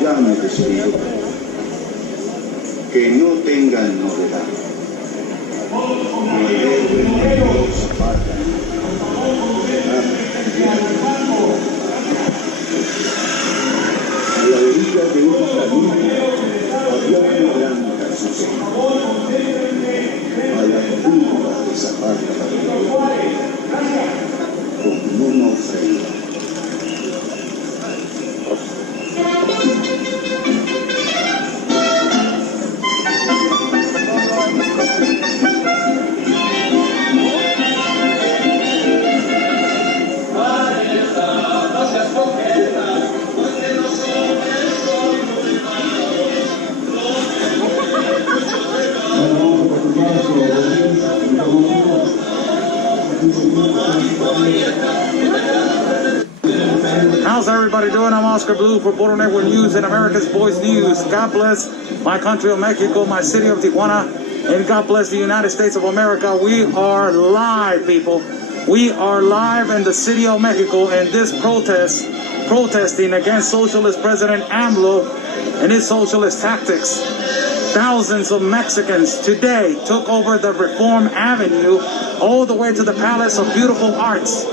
Ya me despido. Que no tengan novedad. Mi héroe Zapata. A la orilla de un camino había una blanca azucena. A la tumba de Zapata con una ofrenda. How's everybody doing? I'm Oscar Blue for Border Network News and America's Voice News. God bless my country of Mexico, my city of Tijuana, and God bless the United States of America. We are live, people. We are live in the city of Mexico, and this protesting against Socialist President AMLO and his socialist tactics. Thousands of Mexicans today took over the Reform Avenue all the way to the Palace of Beautiful Arts.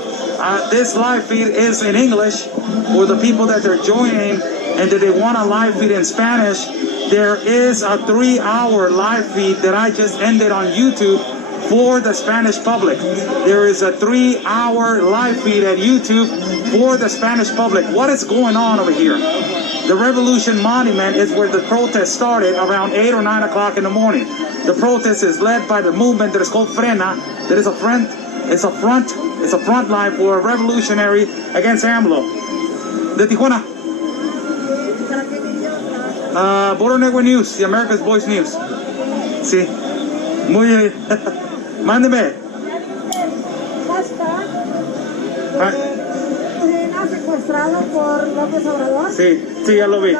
This live feed is in English for the people that they're joining and that they want a live feed in Spanish. There is a 3-hour live feed that I just ended on YouTube for the Spanish public. There is a 3-hour live feed at YouTube for the Spanish public. What is going on over here? The Revolution Monument is where the protest started around 8 or 9 o'clock in the morning. The protest is led by the movement that is called Frena. That is it's a front line for a revolutionary against AMLO. De Tijuana. Border Network News, the America's Voice News. Sí. Muy bien. Mándeme. Secuestrado por López Obrador. Sí, sí, ya lo vi.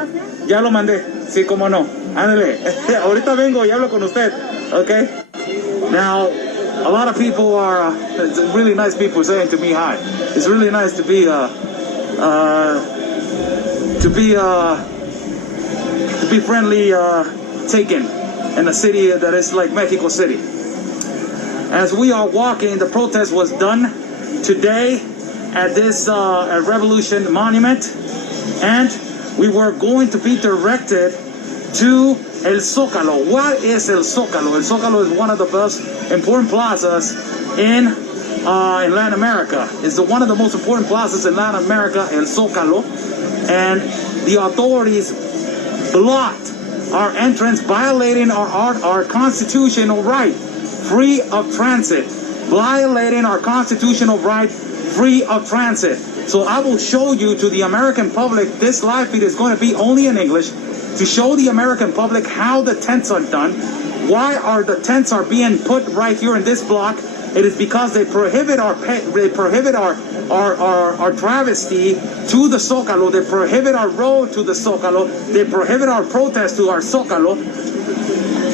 Ya lo mandé. Sí, cómo no. Ándale. Ahorita vengo y hablo con usted. Okay? Now, a lot of people are really nice people saying to me hi. It's really nice to be friendly taken in a city that is like Mexico City. As we are walking, the protest was done today at this Revolution Monument, and we were going to be directed to El Zócalo. What is El Zócalo? El Zócalo is one of the most important plazas in Latin America. It's one of the most important plazas in Latin America, El Zócalo, and the authorities blocked our entrance, violating our constitutional right, free of transit, violating our constitutional right, free of transit. So I will show you to the American public, this live feed is going to be only in English, to show the American public how the tents are done, why the tents are being put right here in this block. It is because they prohibit our travesty to the Zócalo. They prohibit our road to the Zócalo. They prohibit our protest to our Zócalo,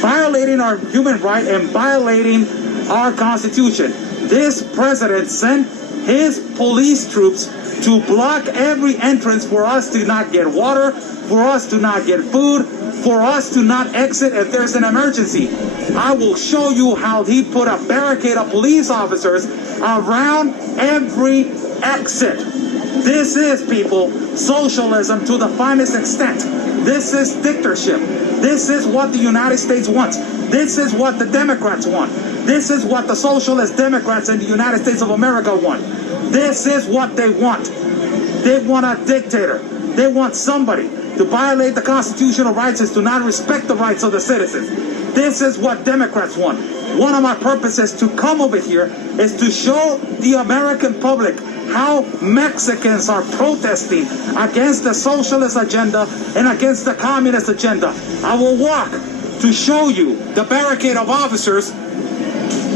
violating our human right and violating our constitution. This president sent his police troops to block every entrance for us to not get water, for us to not get food, for us to not exit if there's an emergency. I will show you how he put a barricade of police officers around every exit. This is, people, socialism to the finest extent. This is dictatorship. This is what the United States wants. This is what the Democrats want. This is what the Socialist Democrats in the United States of America want. This is what they want. They want a dictator. They want somebody to violate the constitutional rights and to not respect the rights of the citizens. This is what Democrats want. One of my purposes to come over here is to show the American public how Mexicans are protesting against the socialist agenda and against the communist agenda. I will walk to show you the barricade of officers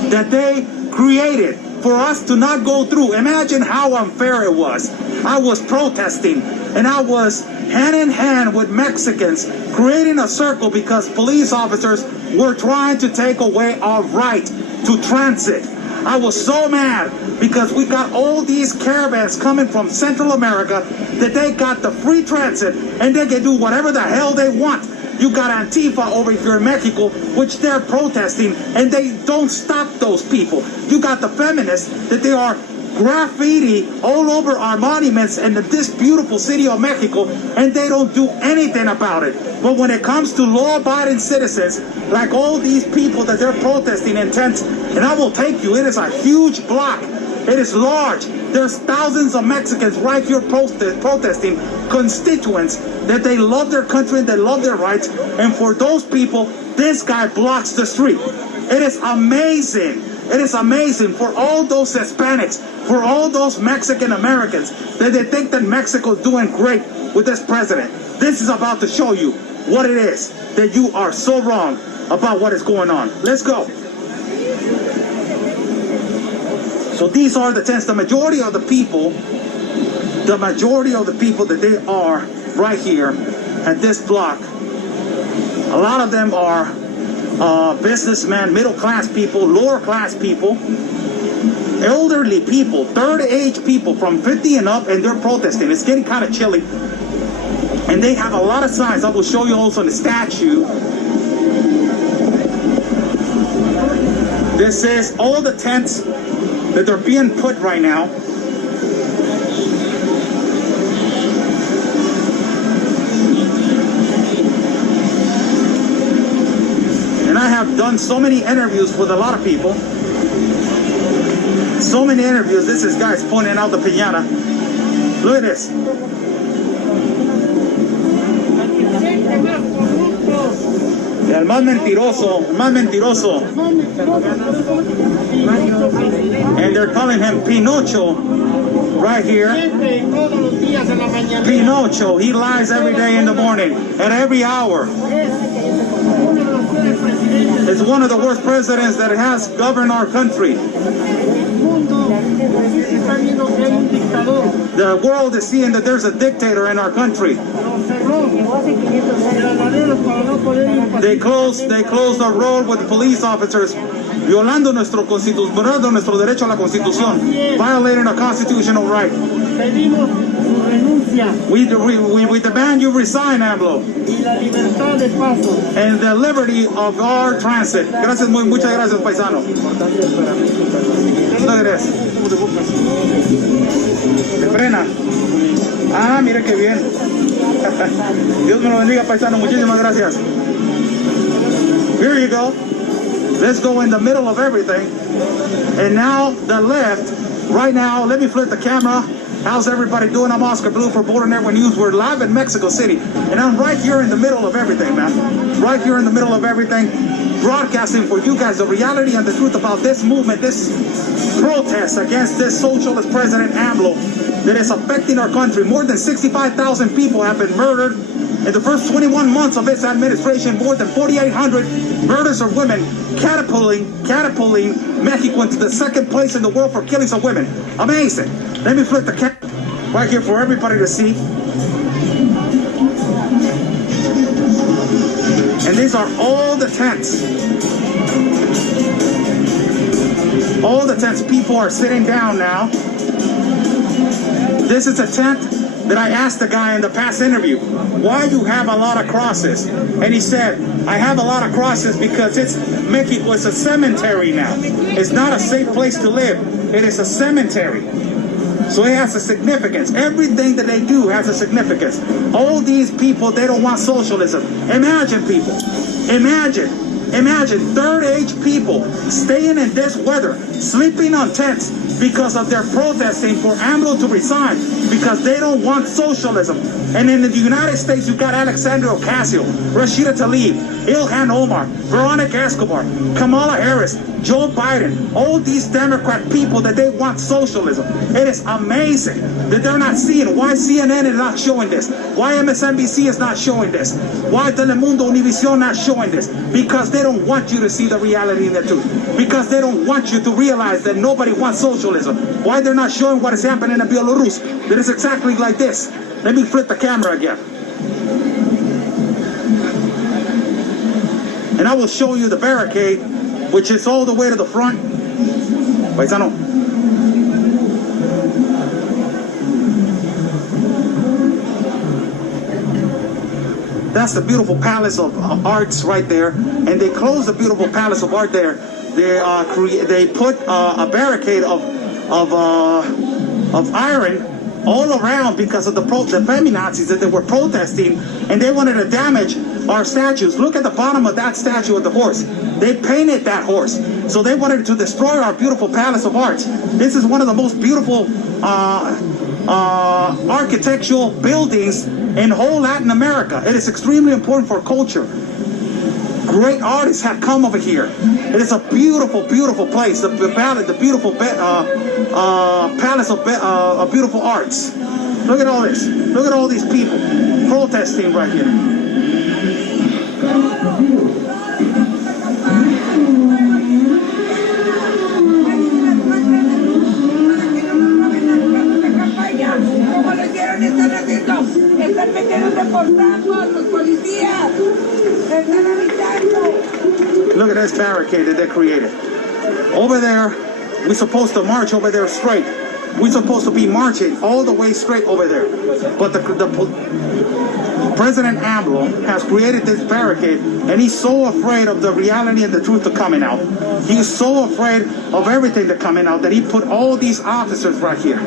that they created for us to not go through. Imagine how unfair it was. I was protesting and I was hand in hand with Mexicans creating a circle because police officers were trying to take away our right to transit. I was so mad because because we got all these caravans coming from Central America that they got the free transit and they can do whatever the hell they want. You got Antifa over here in Mexico, which they're protesting, and they don't stop those people. You got the feminists that they are graffiti all over our monuments in this beautiful city of Mexico, and they don't do anything about it. But when it comes to law-abiding citizens, like all these people that they're protesting in tents, and I will take you, it is a huge block. It is large. There's thousands of Mexicans right here protesting, constituents that they love their country and they love their rights. And for those people, this guy blocks the street. It is amazing. It is amazing for all those Hispanics, for all those Mexican Americans, that they think that Mexico is doing great with this president. This is about to show you what it is, that you are so wrong about what is going on. Let's go. So these are the tents. The majority of the people that they are right here at this block, a lot of them are businessmen, middle-class people, lower-class people, elderly people, third-age people from 50 and up, and they're protesting. It's getting kind of chilly. And they have a lot of signs. I will show you also the statue. This is all the tents that they're being put right now. And I have done so many interviews with a lot of people. So many interviews. This is guys pointing out the piñata. Look at this. El más mentiroso, el más mentiroso. And they're calling him Pinocho right here. Pinocho, he lies every day in the morning, at every hour. It's one of the worst presidents that has governed our country. The world is seeing that there's a dictator in our country. They closed the road with police officers, violando nuestro derecho a la Constitución, violating a constitutional right. We demand you resign, AMLO. And the liberty of our transit. Gracias, muchas gracias, paisano. Look at this. ¿Me frena? Ah, mire qué bien. Dios me lo bendiga, paisano. Muchísimas gracias. Here you go. Let's go in the middle of everything. And now the left. Right now, let me flip the camera. How's everybody doing? I'm Oscar Blue for Border Network News. We're live in Mexico City. And I'm right here in the middle of everything, man. Right here in the middle of everything. Broadcasting for you guys the reality and the truth about this movement, this protest against this socialist president AMLO that is affecting our country. More than 65,000 people have been murdered in the first 21 months of its administration. More than 4,800 murders of women, catapulting Mexico into the second place in the world for killings of women. Amazing. Let me flip the camera right here for everybody to see. And these are all the tents. All the tents. People are sitting down now. This is a tent that I asked the guy in the past interview, why you have a lot of crosses? And he said, I have a lot of crosses because Mexico is a cemetery now. It's not a safe place to live. It is a cemetery. So it has a significance. Everything that they do has a significance. All these people, they don't want socialism. Imagine people. Imagine third-age people staying in this weather, sleeping on tents because of their protesting for AMLO to resign because they don't want socialism. And in the United States, you got Alexandria Ocasio, Rashida Tlaib, Ilhan Omar, Veronica Escobar, Kamala Harris, Joe Biden, all these Democrat people that they want socialism. It is amazing that they're not seeing. Why CNN is not showing this? Why MSNBC is not showing this? Why Telemundo Univision not showing this? Because they don't want you to see the reality and the truth. Because they don't want you to realize that nobody wants socialism. Why they're not showing what is happening in Belarus? That is exactly like this. Let me flip the camera again. And I will show you the barricade, which is all the way to the front. Paisano. That's the beautiful Palace of Arts right there. And they closed the beautiful Palace of Art there. They put a barricade of iron all around because of the feminazis that they were protesting, and they wanted to damage our statues. Look at the bottom of that statue of the horse. They painted that horse. So they wanted to destroy our beautiful Palace of Arts. This is one of the most beautiful architectural buildings in whole Latin America. It is extremely important for culture. Great artists have come over here. It is a beautiful, beautiful place. The beautiful Palace of Beautiful Arts. Look at all this. Look at all these people protesting right here. Look at this barricade that they created. Over there, we're supposed to march over there straight. We're supposed to be marching all the way straight over there. But President AMLO has created this barricade, and he's so afraid of the reality and the truth to coming out. He's so afraid of everything to coming out that he put all these officers right here.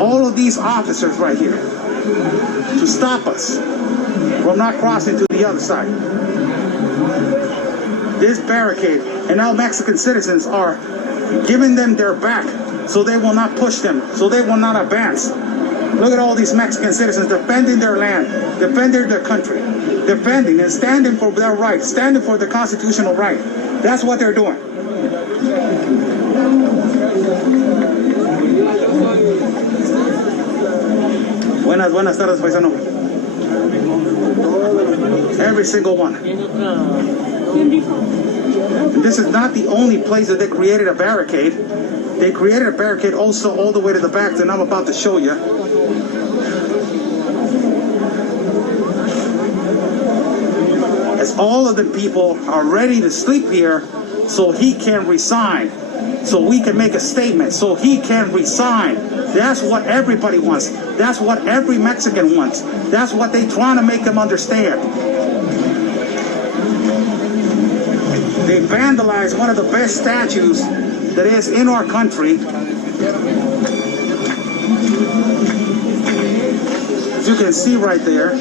All of these officers right here to stop us from not crossing to the other side. This barricade, and now Mexican citizens are giving them their back so they will not push them, so they will not advance. Look at all these Mexican citizens defending their land, defending their country, defending and standing for their rights, standing for the constitutional right. That's what they're doing. Buenas tardes, paisano. Every single one. This is not the only place that they created a barricade. They created a barricade also all the way to the back that I'm about to show you. As all of the people are ready to sleep here so he can resign, so we can make a statement, so he can resign. That's what everybody wants. That's what every Mexican wants. That's what they're trying to make them understand. They vandalized one of the best statues that is in our country. As you can see right there.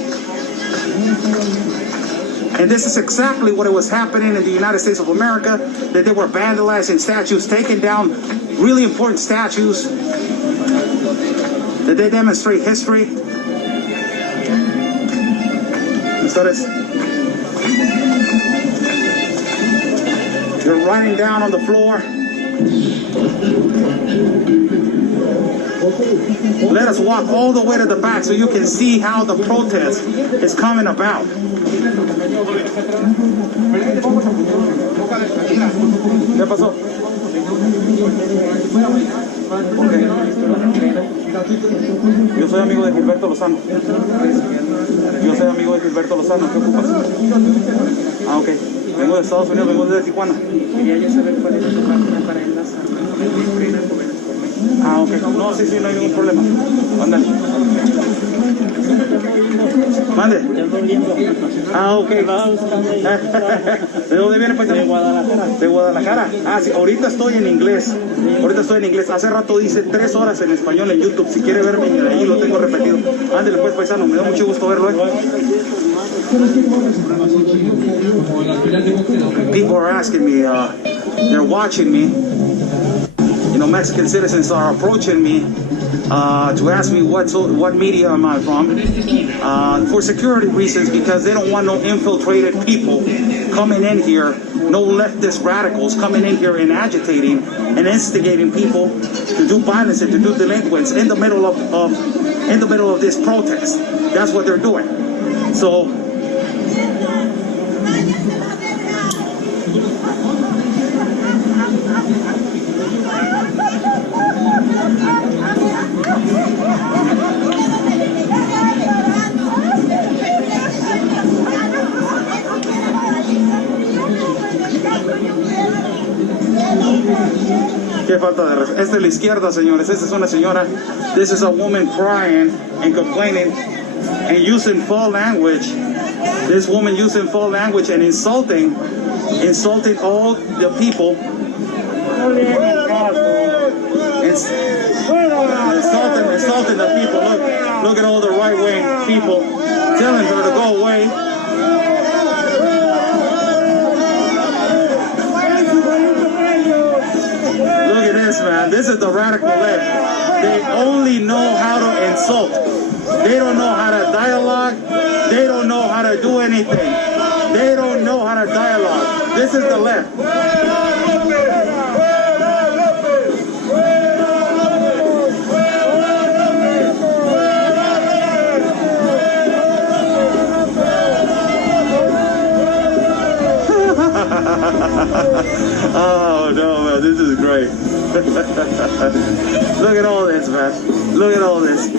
And this is exactly what it was happening in the United States of America, that they were vandalizing statues, taking down really important statues, that they demonstrate history. They're running down on the floor. Let us walk all the way to the back so you can see how the protest is coming about. ¿Qué pasó? Yo soy amigo de Gilberto Lozano. Yo soy amigo de Gilberto Lozano. ¿Qué ocupas? Ah, ok. Vengo de Estados Unidos, vengo de Tijuana. Quería yo saber cuál era tu página para enlazar. Ah, ok. No, sí, no hay ningún problema. Ándale. Mande. Ah, ok. ¿De dónde viene, pues? De Guadalajara. De Guadalajara. Ah, sí, ahorita estoy en inglés. Ahorita estoy en inglés. Hace rato dice 3 horas en español en YouTube. Si quiere verme, ahí lo tengo repetido. Ándale, pues, paisano. Me da mucho gusto verlo, People are asking me, they're watching me. You know, Mexican citizens are approaching me to ask me what media am I from, for security reasons, because they don't want no infiltrated people coming in here, no leftist radicals coming in here and agitating and instigating people to do violence and to do delinquents in the middle of this protest. That's what they're doing. So. Qué falta de respeto. Esta es la izquierda, señores. Esta es una señora. This is a woman crying and complaining and using foul language. This woman using foul language and insulting all the people. Insulting the people. Look at all the right-wing people telling her to go away. Look at this, man. This is the radical left. They only know how to insult. They don't know how to dialogue. They don't know how to do anything. They don't know how to dialogue. This is the left. Oh no, man, this is great. Look at all this, man. Look at all this.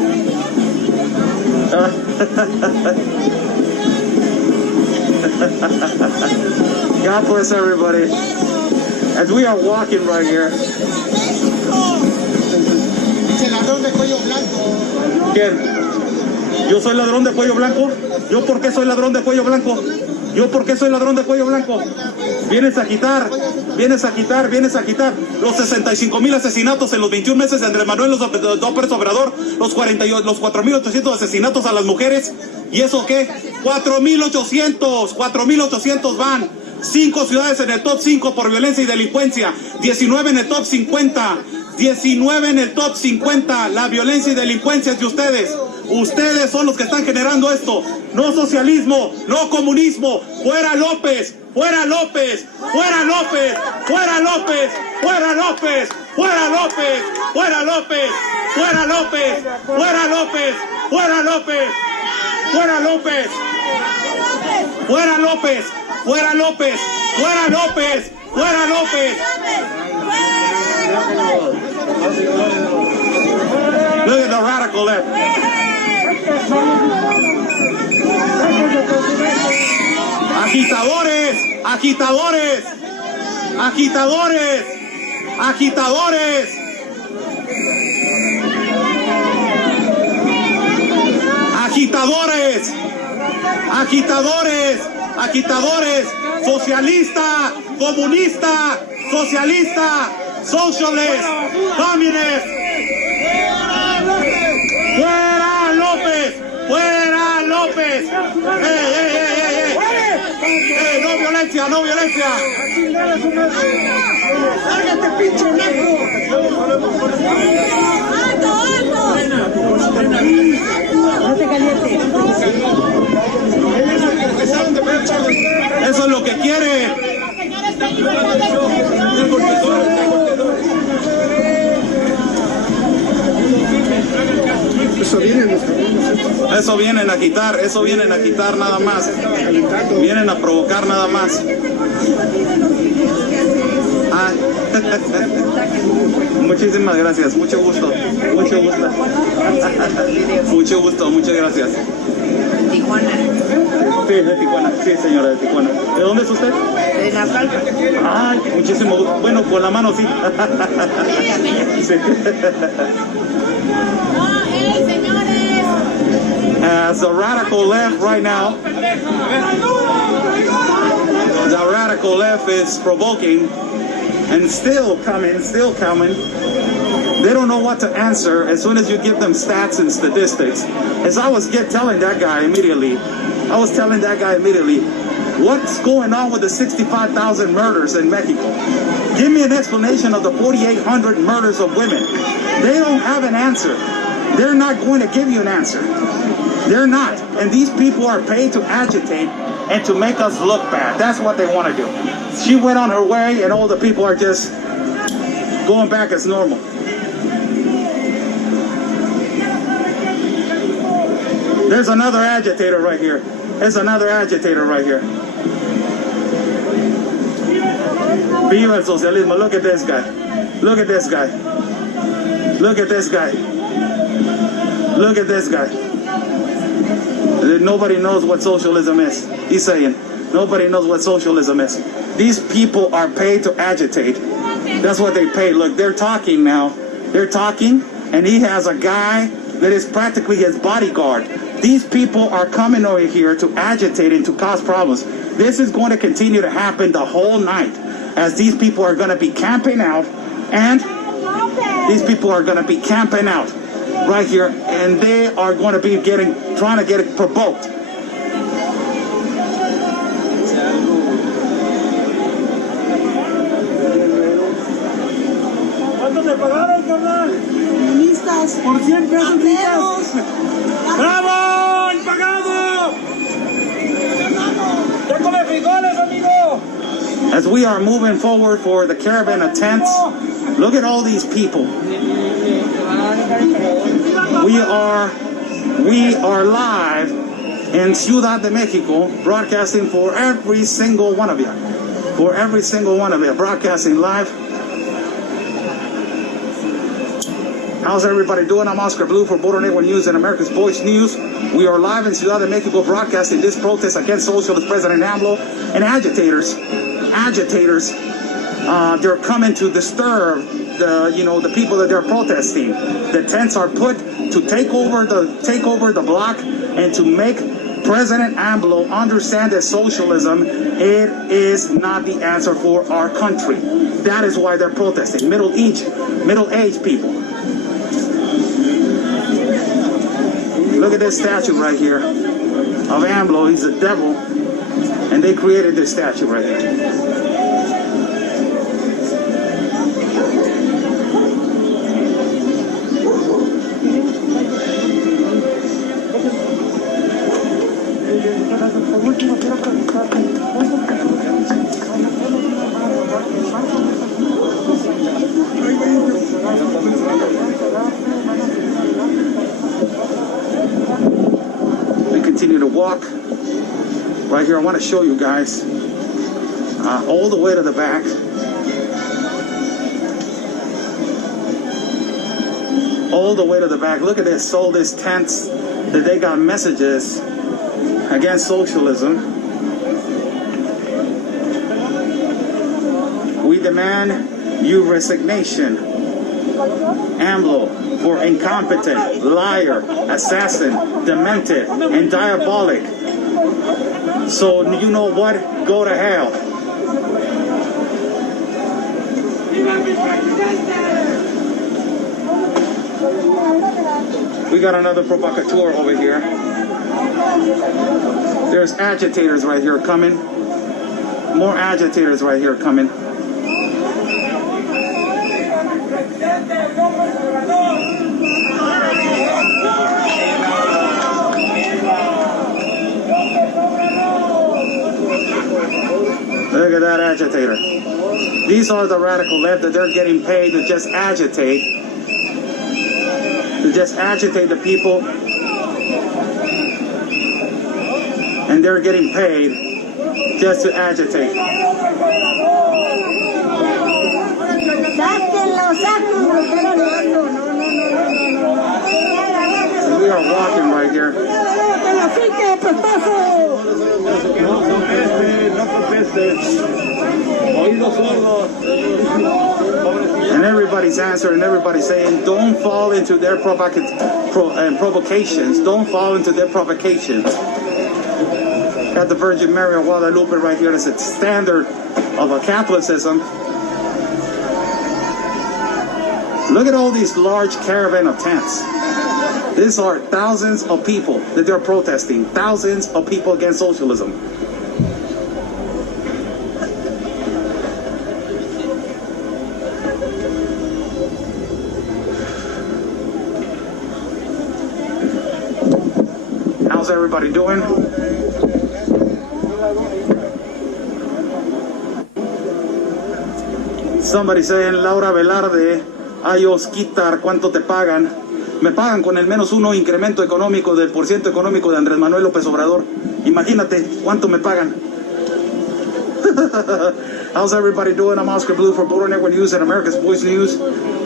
God bless everybody. As we are walking right here. ¿Quién? ¿Yo soy ladrón de cuello blanco? ¿Yo por qué soy ladrón de cuello blanco? ¿Yo por qué soy ladrón de cuello blanco? Vienes a quitar los 65,000 asesinatos en los 21 meses de Andrés Manuel López Obrador, los 4,800 asesinatos a las mujeres. ¿Y eso qué? 4,800 van. 5 ciudades en el top 5 por violencia y delincuencia, 19 en el top 50, 19 en el top 50, la violencia y delincuencia es de ustedes. Ustedes son los que están generando esto. No socialismo, no comunismo. Fuera López, fuera López, fuera López, fuera López, fuera López, fuera López, fuera López, fuera López, fuera López, fuera López, fuera López, fuera López, fuera López, fuera López, fuera López. Look at the radical left. Agitadores, agitadores, agitadores, agitadores. Agitadores, agitadores, agitadores, socialista, comunista, socialista, socialist, communist. ¡Fuera López! ¡Fuera López! ¡No violencia, no violencia! ¡Lárgate, pinche negro! ¡Alto, alto! No te calientes. Eso es lo que quiere. Eso vienen a agitar nada más. Vienen a provocar nada más. Ah. Muchísimas gracias, mucho gusto. Mucho gusto. Mucho gusto, muchas gracias. Tijuana. Sí, de Tijuana, sí señora, de Tijuana. ¿De dónde es usted? De Naucalpan. Ay, muchísimo gusto. Bueno, con la mano sí. Sí. As the radical left right now, the radical left is provoking and still coming. They don't know what to answer as soon as you give them stats and statistics. As I was telling that guy immediately, what's going on with the 65,000 murders in Mexico? Give me an explanation of the 4,800 murders of women. They don't have an answer. They're not going to give you an answer. They're not. And these people are paid to agitate and to make us look bad. That's what they want to do. She went on her way and all the people are just going back as normal. There's another agitator right here. Viva el socialismo. Look at this guy. Look at this guy. Look at this guy. Look at this guy. Nobody knows what socialism is. He's saying, nobody knows what socialism is. These people are paid to agitate. That's what they pay. Look, they're talking now. They're talking, and he has a guy that is practically his bodyguard. These people are coming over here to agitate and to cause problems. This is going to continue to happen the whole night, as these people are going to be camping out, and these people are going to be camping out right here, and they are going to be trying to get it provoked. ¿Cuánto te pagaron, carnal? Comunistas. Por 100 pesos, Rateros. ¡Bravo! ¡Impagado! ¡Ya come frijoles, amigo! As we are moving forward for the caravan of tents, look at all these people. We are live in Ciudad de Mexico, broadcasting for every single one of you. For every single one of you, broadcasting live. How's everybody doing? I'm Oscar Blue for Border Network News and America's Voice News. We are live in Ciudad de Mexico, broadcasting this protest against Socialist President AMLO and agitators. They're coming to disturb the people that they're protesting. The tents are put to take over the block and to make President AMLO understand that socialism, it is not the answer for our country. That is why they're protesting. Middle-aged people. Look at this statue right here of AMLO. He's a devil, and they created this statue right here. Continue to walk right here. I want to show you guys all the way to the back. All the way to the back. Look at this. All these tents that they got messages against socialism. We demand your resignation, AMLO, for incompetent, liar, assassin, demented, and diabolic. So you know what? Go to hell. We got another provocateur over here. There's agitators right here coming. More agitators right here coming. Look at that agitator. These are the radical left that they're getting paid to just agitate. To just agitate the people. And they're getting paid just to agitate. And we are walking right here. And everybody's answering, everybody's saying, don't fall into their provocations. Don't fall into their provocations. Got the Virgin Mary of Guadalupe right here as a standard of a Catholicism. Look at all these large caravan of tents. These are thousands of people that they're protesting. Thousands of people against socialism. How's everybody doing? Somebody saying, Laura Velarde, ay Osquitar, ¿cuánto te pagan? Me pagan con el -1 incremento económico del % económico de Andrés Manuel López Obrador. Imagínate cuánto me pagan. How's everybody doing? I'm Oscar Blue for Border Network News and America's Voice News.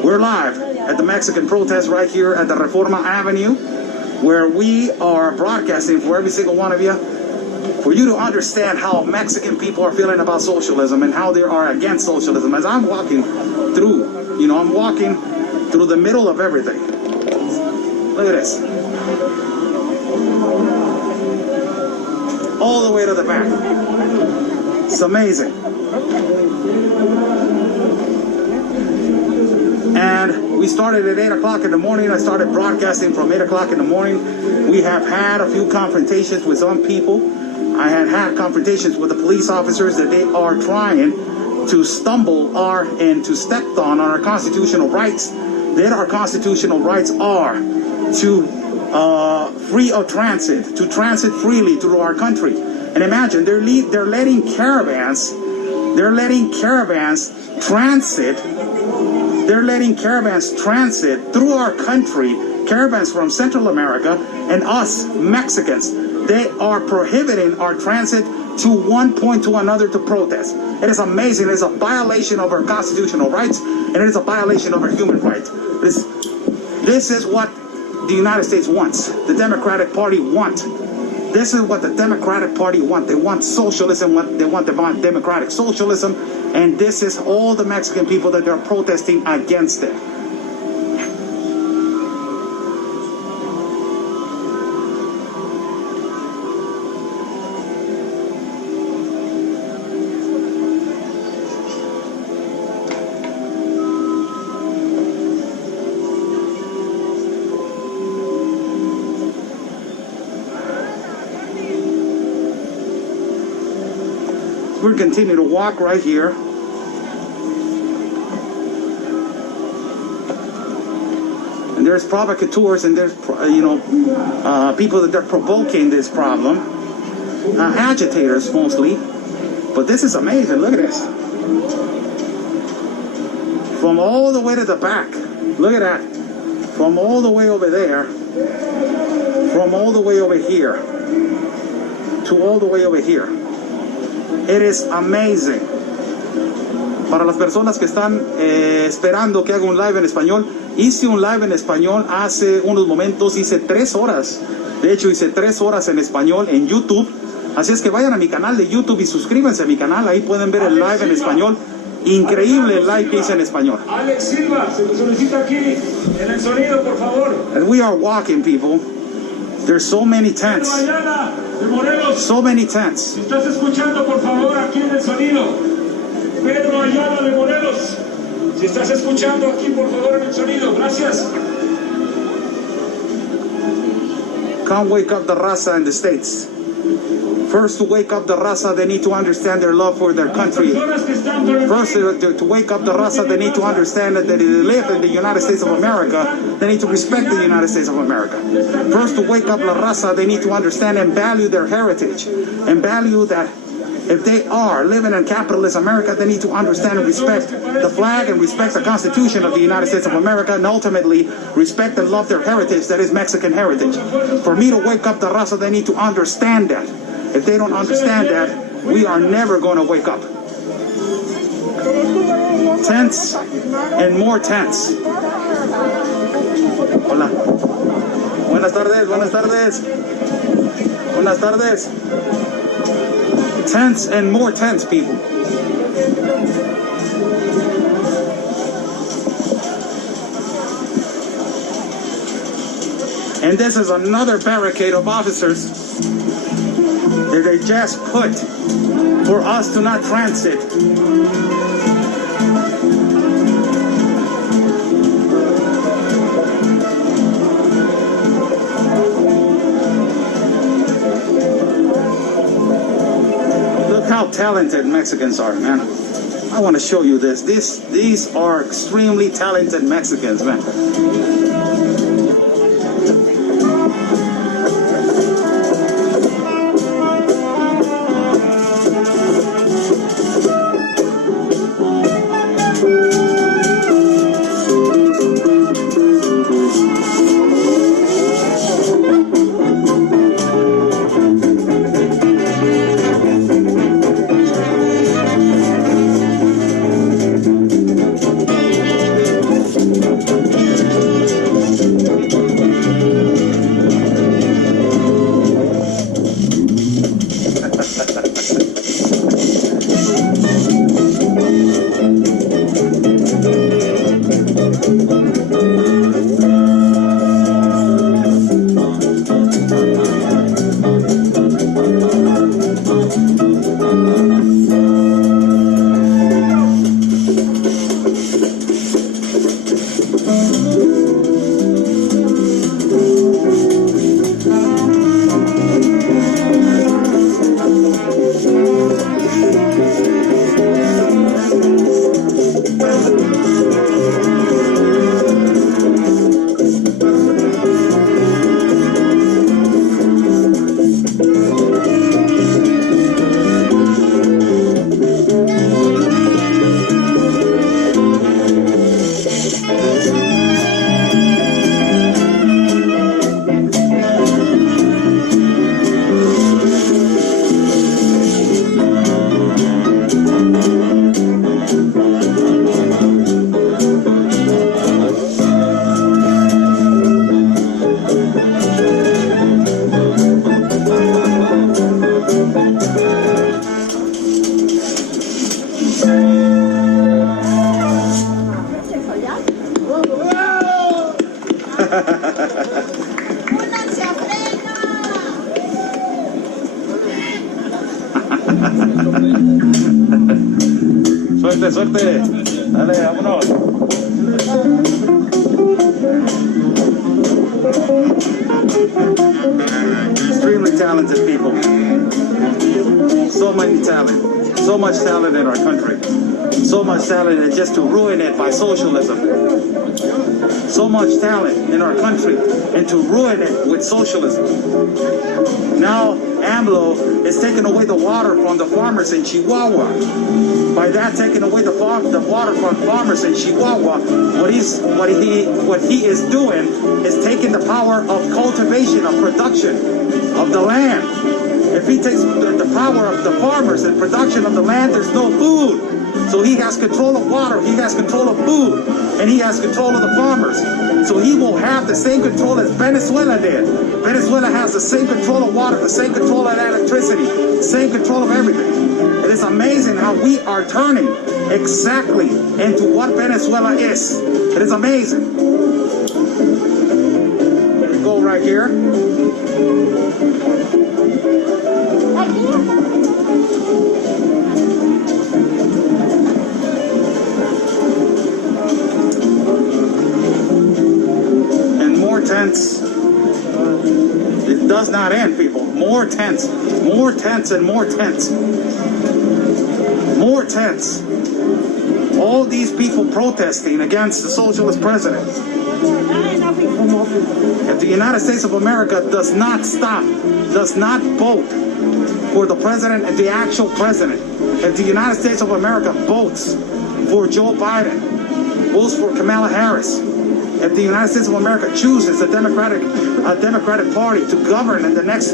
We're live at the Mexican protest right here at the Reforma Avenue, where we are broadcasting for every single one of you, for you to understand how Mexican people are feeling about socialism and how they are against socialism. As I'm walking through, I'm walking through the middle of everything. Look at this. all the way to the back. It's amazing. And we started at 8 o'clock in the morning. I started broadcasting from 8 o'clock in the morning. We have had a few confrontations with some people. I had confrontations with the police officers that they are trying to stumble and to step on our constitutional rights. That our constitutional rights are to free of transit, to transit freely through our country. And imagine they're letting caravans transit. They're letting caravans transit through our country, caravans from Central America and us Mexicans. They are prohibiting our transit to one point to another to protest. It is amazing. It is a violation of our constitutional rights, and it is a violation of our human rights. This is what the United States wants. The Democratic Party wants. This is what the Democratic Party wants. They want socialism. They want democratic socialism. And this is all the Mexican people that are protesting against it. We're continuing to walk right here. And there's provocateurs and there's, people that are provoking this problem. Agitators mostly. But this is amazing. Look at this. From all the way to the back. Look at that. From all the way over there. From all the way over here. To all the way over here. It is amazing. Para las personas que están esperando que haga un live en español, hice un live en español hace unos momentos, hice 3 horas. De hecho, hice 3 horas en español en YouTube. Así es que vayan a mi canal de YouTube y suscríbanse a mi canal. Ahí pueden ver el live en español. Increíble el live que hice en español. Alex Silva, se te solicita aquí en el sonido, por favor. And we are walking, people. There's so many tents. De Morelos, So many tents. si estás escuchando, por favor, aquí en el sonido. Pedro Ayala de Morelos, si estás escuchando aquí, por favor, en el sonido. Gracias. Come wake up the raza in the States. First, to wake up the raza, they need to understand their love for their country. First, to wake up the raza, they need to understand that they live in the United States of America. They need to respect the United States of America. First, to wake up la raza, they need to understand and value their heritage. And value that if they are living in capitalist America, they need to understand and respect the flag and respect the Constitution of the United States of America, and ultimately respect and love their heritage, that is Mexican heritage. For me to wake up the raza, they need to understand that. If they don't understand that, we are never going to wake up. Tents and more tents. Hola. Buenas tardes, buenas tardes. Buenas tardes. Tents and more tents, people. And this is another barricade of officers that they just put for us to not transit. Look how talented Mexicans are, man. I want to show you this. These are extremely talented Mexicans, man. Suerte, suerte. Dale, vámonos. Extremely talented people. So many talent. So much talent in our country. So much talent and just to ruin it by socialism. So much talent in our country and to ruin it with socialism. Now AMLO is taking away the water from the farmers in Chihuahua. By that, taking away the water from farmers in Chihuahua, what he is doing is taking the power of cultivation, of production of the land. If he takes the power of the farmers and production of the land, there's no food. So he has control of water, he has control of food, and he has control of the farmers. So he will have the same control as Venezuela did. Venezuela has the same control of water, the same control of electricity, the same control of everything. It is amazing how we are turning exactly into what Venezuela is. It is amazing. We go right here. Tents. It does not end, people. More tents, more tents, and more tents. More tents. All these people protesting against the socialist president. If the United States of America does not stop, does not vote for the president and the actual president, if the United States of America votes for Joe Biden, votes for Kamala Harris, if the United States of America chooses a Democratic Party to govern in the next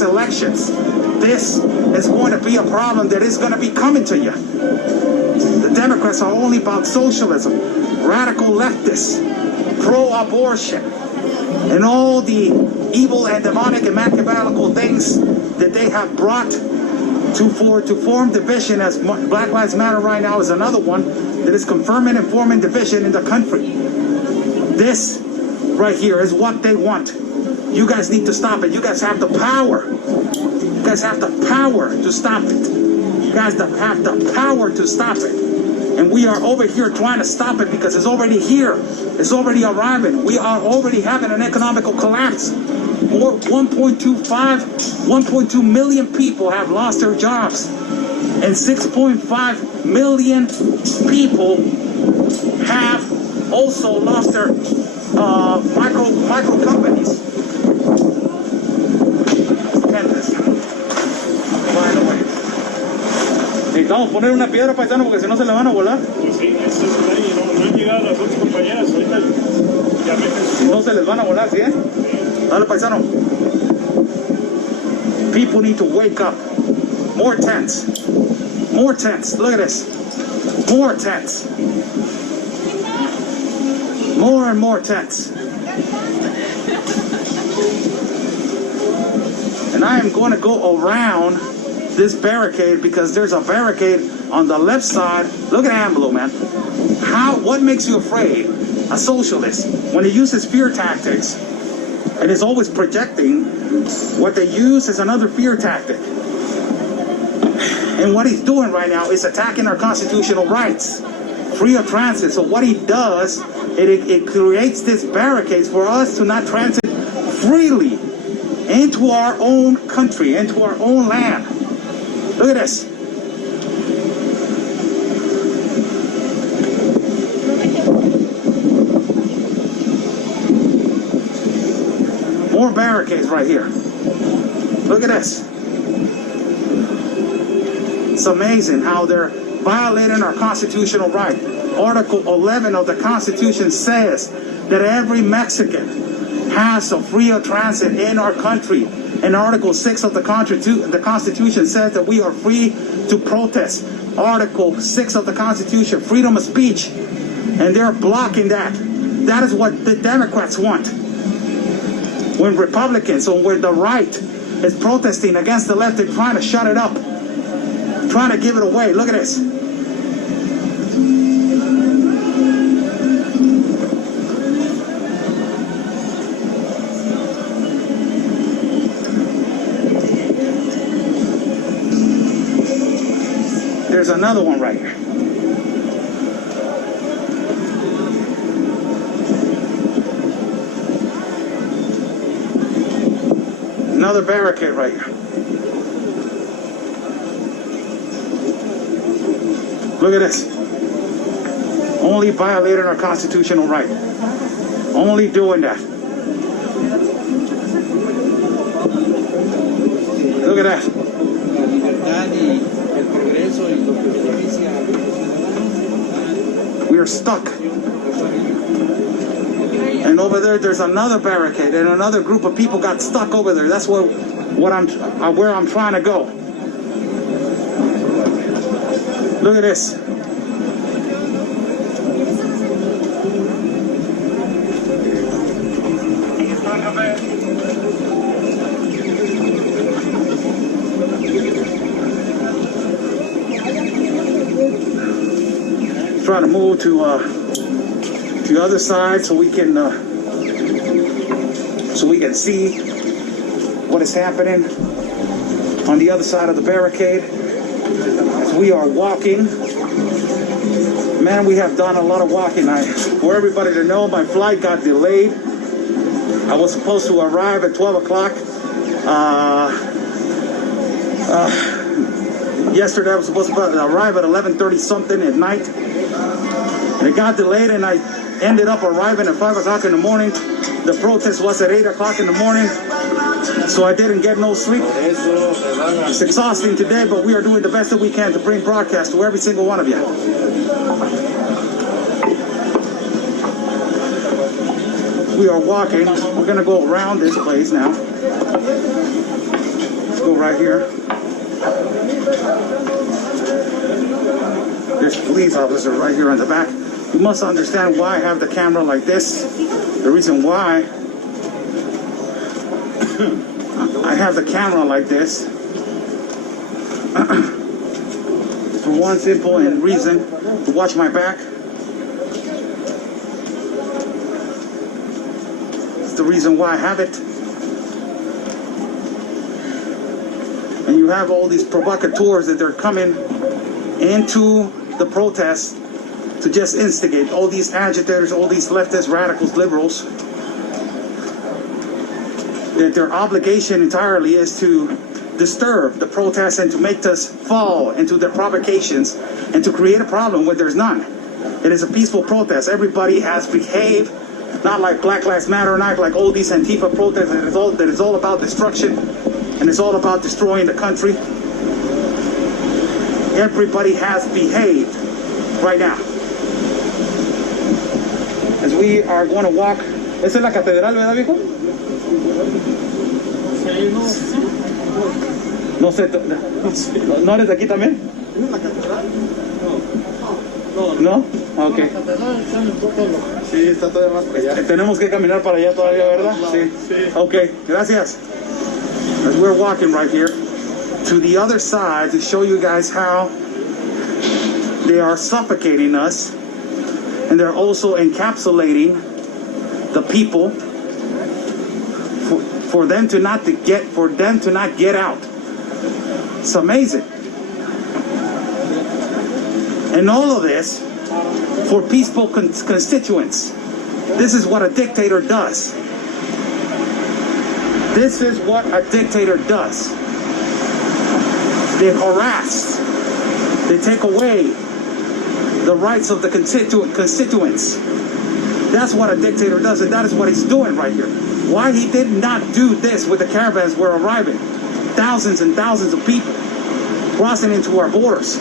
elections, this is going to be a problem that is going to be coming to you. The Democrats are only about socialism, radical leftists, pro-abortion, and all the evil and demonic and machiavellical things that they have brought to form division. As Black Lives Matter right now is another one that is confirming and forming division in the country. This right here is what they want. You guys need to stop it. You guys have the power. You guys have the power to stop it. You guys have the power to stop it. And we are over here trying to stop it because it's already here. It's already arriving. We are already having an economical collapse. More 1.2 million people have lost their jobs. And 6.5 million people have also lost their micro companies. Necesitamos poner una piedra, paisano, porque si no se le van a volar. Pues sí, eso es ahí, no han llegado las otras compañeras, ahorita ya meten sus... No se les van a volar, ¿sí? Dale, paisano. People need to wake up. More tents. More tents. Look at this. More tents. More and more tents. And I am going to go around this barricade because there's a barricade on the left side. Look at AMLO, man. What makes you afraid? A socialist, when he uses fear tactics and is always projecting, what they use is another fear tactic. And what he's doing right now is attacking our constitutional rights, free of transit. So what he does, it creates these barricades for us to not transit freely into our own country, into our own land. Look at this. More barricades right here. Look at this. It's amazing how they're violating our constitutional right. Article 11 of the Constitution says that every Mexican has a free of transit in our country. And Article 6 of the Constitution says that we are free to protest. Article 6 of the Constitution, freedom of speech. And they're blocking that. That is what the Democrats want. When Republicans or when the right is protesting against the left, they're trying to shut it up. Trying to give it away. Look at this. there's another one right here. Another barricade right here. Look at this. Only violating our constitutional right. Only doing that. Look at that. We are stuck. And over there's another barricade, and another group of people got stuck over there. That's where I'm trying to go. Look at this. Try to move to the other side so we can see what is happening on the other side of the barricade. As we are walking, man, we have done a lot of walking. For everybody to know, my flight got delayed. I was supposed to arrive at 12 o'clock. Yesterday I was supposed to arrive at 11:30 something at night. And it got delayed, and I ended up arriving at 5 o'clock in the morning. The protest was at 8 o'clock in the morning, so I didn't get no sleep. It's exhausting today, but we are doing the best that we can to bring broadcast to every single one of you. We are walking. We're going to go around this place now. Let's go right here. There's a police officer right here in the back. You must understand why I have the camera like this. The reason why I have the camera like this, for one simple and reason, to watch my back. It's the reason why I have it. And you have all these provocateurs that they're coming into the protests to just instigate. All these agitators, all these leftist radicals, liberals, that their obligation entirely is to disturb the protests and to make us fall into their provocations and to create a problem where there's none. It is a peaceful protest. Everybody has behaved, not like Black Lives Matter, not like all these Antifa protests that is all about destruction and it's all about destroying the country. Everybody has behaved right now. As we are going to walk. ¿Esa es la catedral, verdad, viejo? No sé. ¿No eres de aquí también? ¿No? Ok. Sí, está todavía más para allá. Tenemos que caminar para allá todavía, ¿verdad? Sí. Ok, gracias. As we're walking right here to the other side to show you guys how they are suffocating us, and they're also encapsulating the people for them to not get out. It's amazing. And all of this for peaceful constituents. This is what a dictator does. This is what a dictator does. They harass. They take away the rights of the constituents. That's what a dictator does, and that is what he's doing right here. Why he did not do this with the caravans were arriving. Thousands and thousands of people crossing into our borders.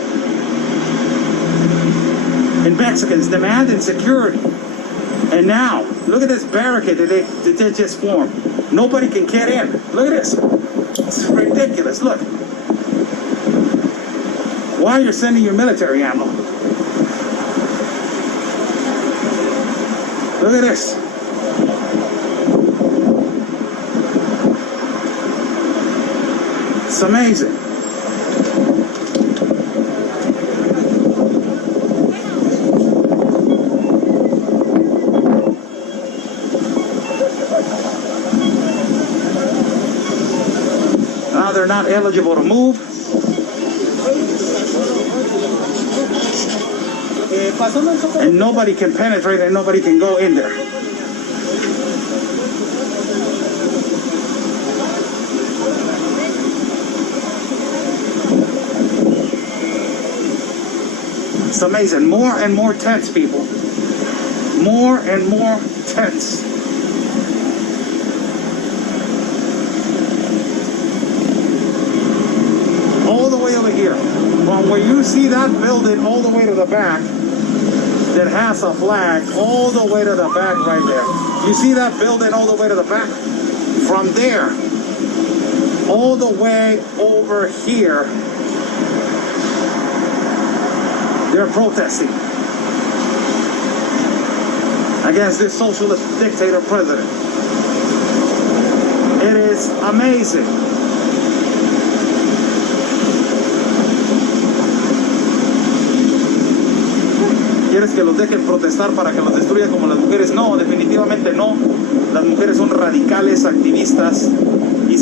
And Mexicans demanding security. And now, look at this barricade that they just formed. Nobody can get in. Look at this. This is ridiculous. Look. Why you're sending your military ammo? Look at this. It's amazing. Now they're not eligible to move. Pasando el Zócalo. And nobody can penetrate and nobody can go in there. It's amazing. More and more tents, people. More and more tents. All the way over here. From where you see that building all the way to the back that has a flag, all the way to the back right there. You see that building all the way to the back? From there, all the way over here, they're protesting against this socialist dictator president. It is amazing. ¿Quieres que los dejen protestar para que los destruya como las mujeres? No, definitivamente no. Las mujeres son radicales, activistas y